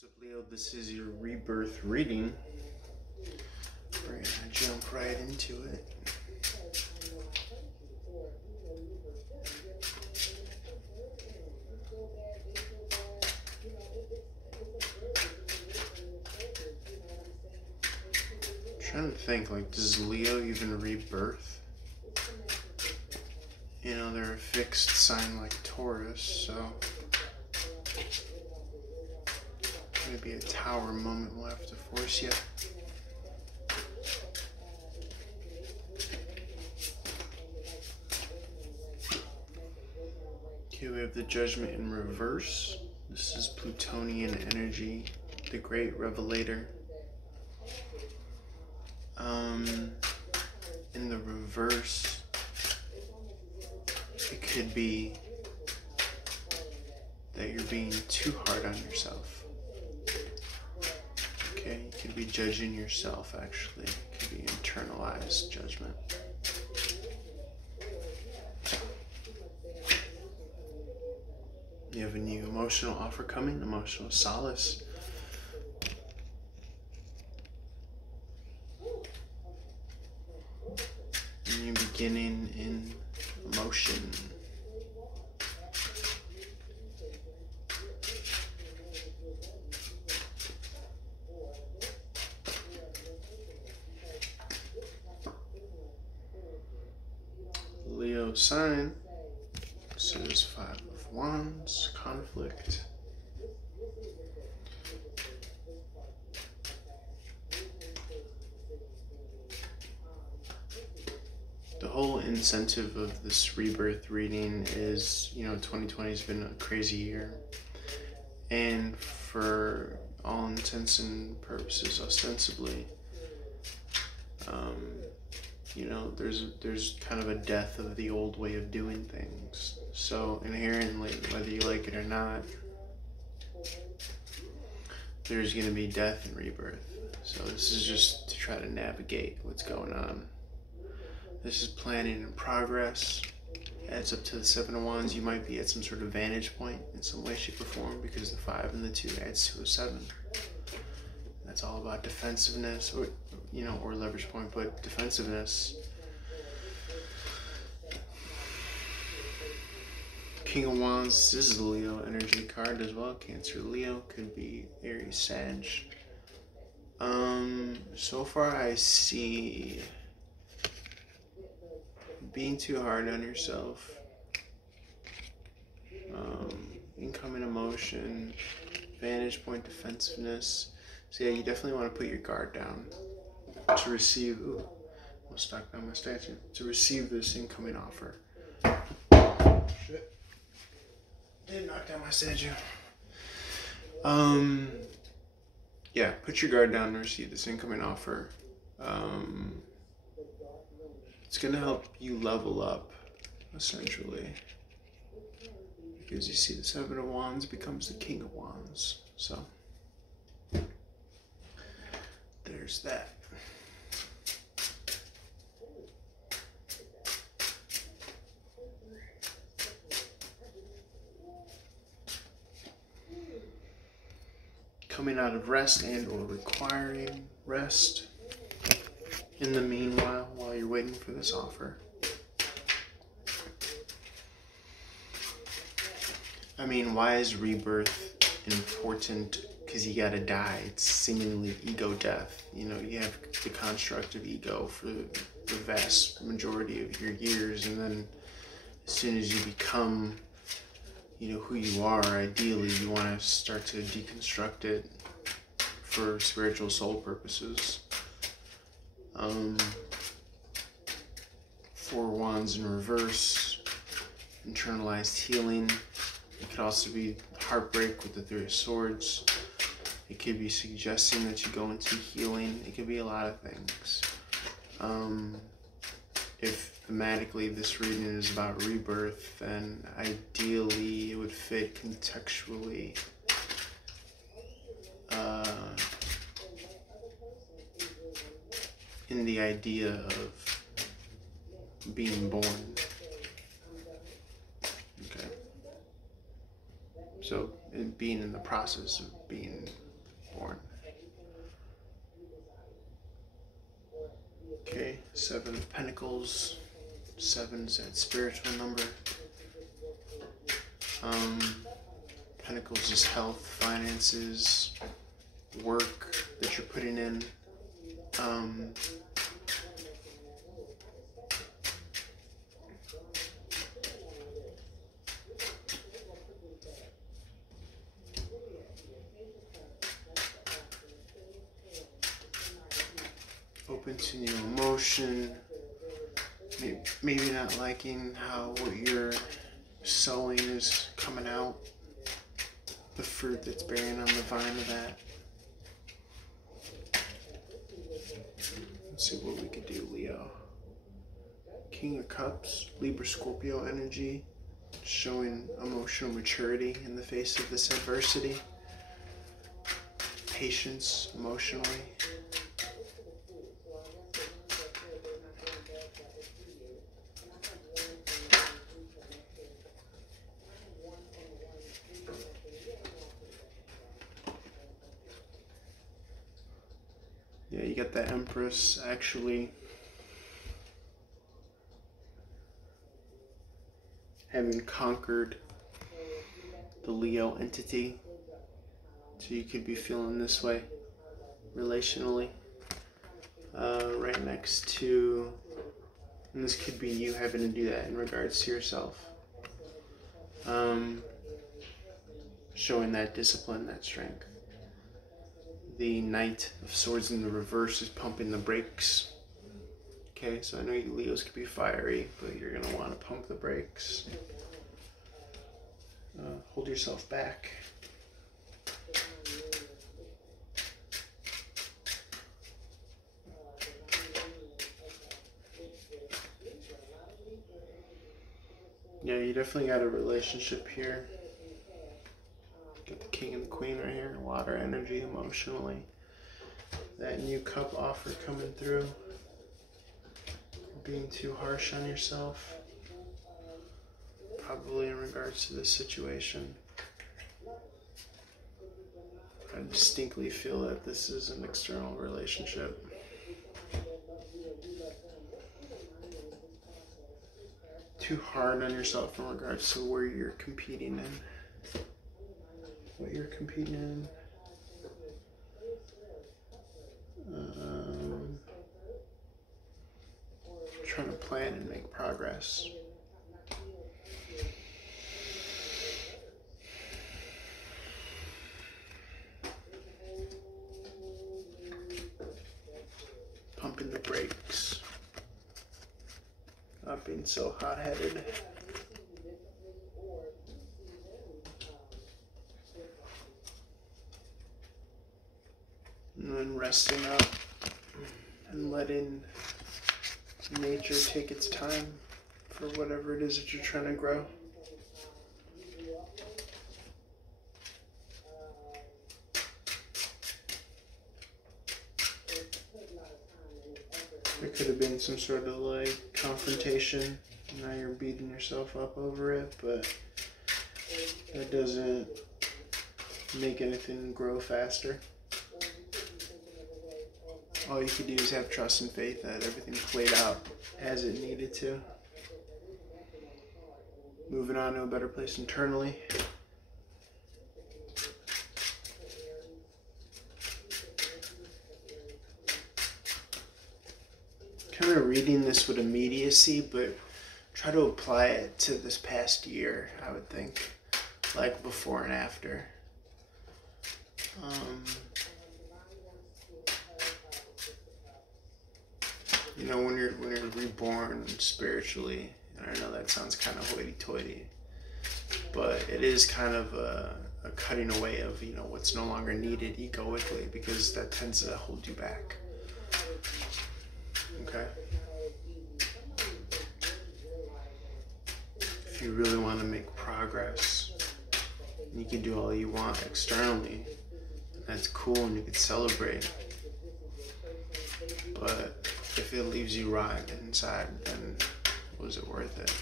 What's up, Leo? This is your Rebirth reading. We're gonna jump right into it. I'm trying to think, like, does Leo even rebirth? You know, they're a fixed sign like Taurus, so maybe a tower moment will have to force you. Okay, we have the Judgment in reverse. This is Plutonian energy, the great revelator. In the reverse, it could be that you're being too hard on yourself. Okay, you could be judging yourself, actually. It could be internalized judgment. You have a new emotional offer coming, emotional solace. And you're beginning in emotion. Leo sign. This is 5 of Wands, conflict. The whole incentive of this rebirth reading is, 2020 has been a crazy year. And for all intents and purposes, ostensibly, there's kind of a death of the old way of doing things. So inherently, whether you like it or not, there's going to be death and rebirth. So this is just to try to navigate what's going on. This is planning in progress. Adds up to the 7 of Wands. You might be at some sort of vantage point in some way, shape, or form, because the 5 and the 2 adds to a 7. That's all about defensiveness, or leverage point, but defensiveness. King of Wands, this is a Leo energy card as well. Cancer, Leo, could be Aries, Sag. So far I see being too hard on yourself, incoming emotion, vantage point, defensiveness. So yeah, you definitely want to put your guard down to receive, almost knocked down my statue, to receive this incoming offer. Shit. Did knock down my statue. Yeah, put your guard down to receive this incoming offer. It's going to help you level up, essentially. Because you see the 7 of Wands becomes the King of Wands. So, there's that. Coming out of rest and or requiring rest. In the meanwhile, while you're waiting for this offer. I mean, why is rebirth important? Because you gotta die. It's seemingly ego death. You have the construct of ego for the vast majority of your years, and then as soon as you become, who you are, ideally, you want to start to deconstruct it for spiritual soul purposes. 4 Wands in reverse, internalized healing. It could also be heartbreak with the 3 of Swords. It could be suggesting that you go into healing. It could be a lot of things. If thematically this reading is about rebirth, then ideally it would fit contextually in the idea of being born. Okay. So being in the process of being reborn. Okay, 7 of Pentacles. 7's that spiritual number. Pentacles is health, finances, work that you're putting in. Open to new emotion. Maybe not liking how what you're sowing is coming out. The fruit that's bearing on the vine of that. Let's see what we could do, Leo. King of Cups, Libra, Scorpio energy, showing emotional maturity in the face of this adversity. Patience emotionally. Yeah, you got the Empress actually having conquered the Leo entity. So you could be feeling this way relationally. Right next to, and this could be you having to do that in regards to yourself. Showing that discipline, that strength. The Knight of Swords in the reverse is pumping the brakes. Okay, so I know you Leos could be fiery, but you're going to want to pump the brakes. Hold yourself back. Yeah, you definitely got a relationship here. Got the King and the Queen right here. Water energy emotionally. That new cup offer coming through. Being too harsh on yourself. Probably in regards to this situation. I distinctly feel that this is an external relationship. Too hard on yourself in regards to where you're competing in. What you're competing in. Trying to plan and make progress. Pumping the brakes. Not being so hot-headed. And then resting up and letting nature take its time for whatever it is that you're trying to grow. There could have been some sort of like confrontation. Now you're beating yourself up over it, but that doesn't make anything grow faster. All you could do is have trust and faith that everything played out as it needed to. Moving on to a better place internally. Kind of reading this with immediacy, but try to apply it to this past year, I would think. Like before and after. You know, when you're reborn spiritually, and I know that sounds kind of hoity-toity, but it is kind of a cutting away of, you know, what's no longer needed egoically, because that tends to hold you back. Okay? If you really want to make progress, you can do all you want externally. That's cool and you can celebrate. But if it leaves you rotting inside, then was it worth it?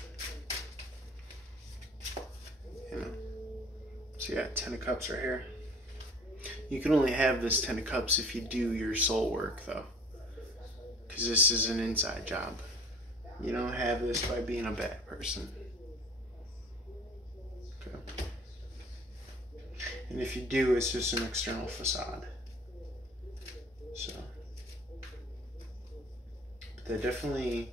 You know? So yeah, 10 of Cups right here. You can only have this 10 of Cups if you do your soul work, though. Because this is an inside job. You don't have this by being a bad person. Okay. And if you do, it's just an external facade. So. But that definitely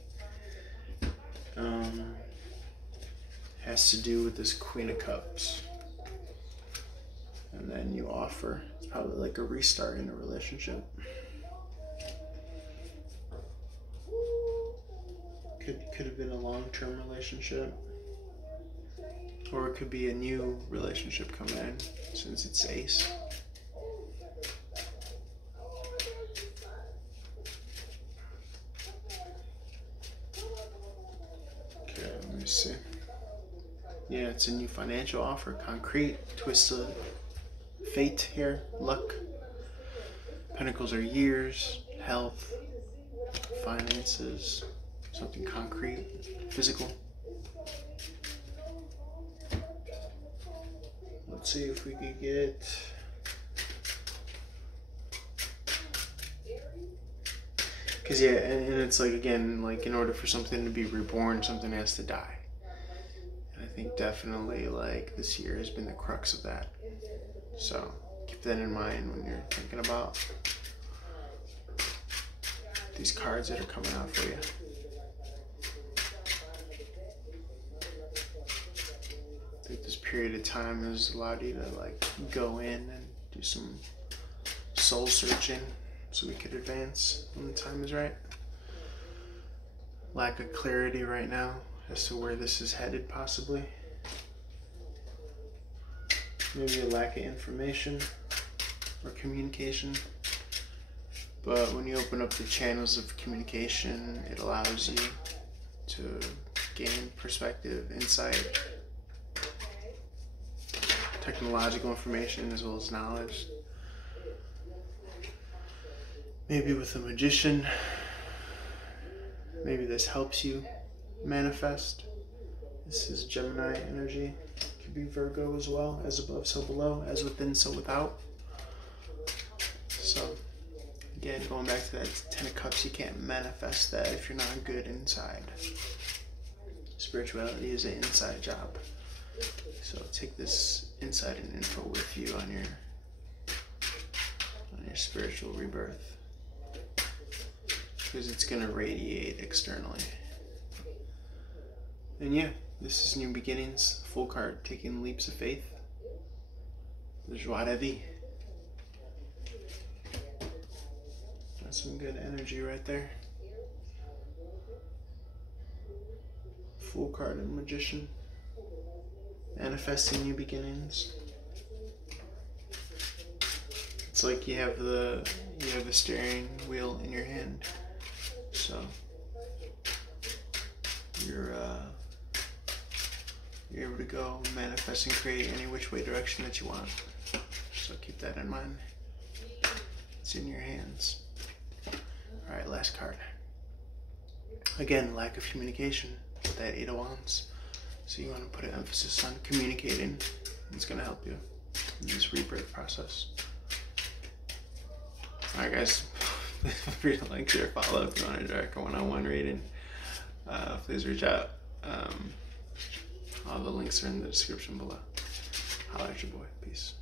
has to do with this Queen of Cups. And then you offer, it's probably like a restart in a relationship. Could have been a long-term relationship, or it could be a new relationship coming in, since it's Ace. Okay, let me see. Yeah, it's a new financial offer, concrete, twist of fate here, luck. Pentacles are years, health, finances, something concrete, physical. Let's see if we could get... Because yeah, and it's like, again, like in order for something to be reborn, something has to die. And I think definitely like this year has been the crux of that. So keep that in mind when you're thinking about these cards that are coming out for you. I think this period of time has allowed you to like go in and do some soul searching so we could advance when the time is right. Lack of clarity right now as to where this is headed, possibly. Maybe a lack of information or communication. But when you open up the channels of communication, it allows you to gain perspective, insight, technological information, as well as knowledge. Maybe with a magician, maybe this helps you manifest. This is Gemini energy. Could be Virgo as well. As above, so below. As within, so without. So, again, going back to that 10 of Cups, you can't manifest that if you're not good inside. Spirituality is an inside job. So take this insight and info with you on your spiritual rebirth, because it's going to radiate externally. And yeah, this is new beginnings. Full card, taking leaps of faith. The joie de vie. That's some good energy right there. Full card and magician. Manifesting new beginnings. It's like you have the steering wheel in your hand, so you're able to go manifest and create any which way direction that you want. So keep that in mind. It's in your hands. All right, last card. Again, lack of communication with that 8 of Wands. So you want to put an emphasis on communicating. It's going to help you in this rebirth process. Alright guys, feel free to like, share, follow if you want a direct one-on-one reading. Please reach out. All the links are in the description below. Holla at your boy. Peace.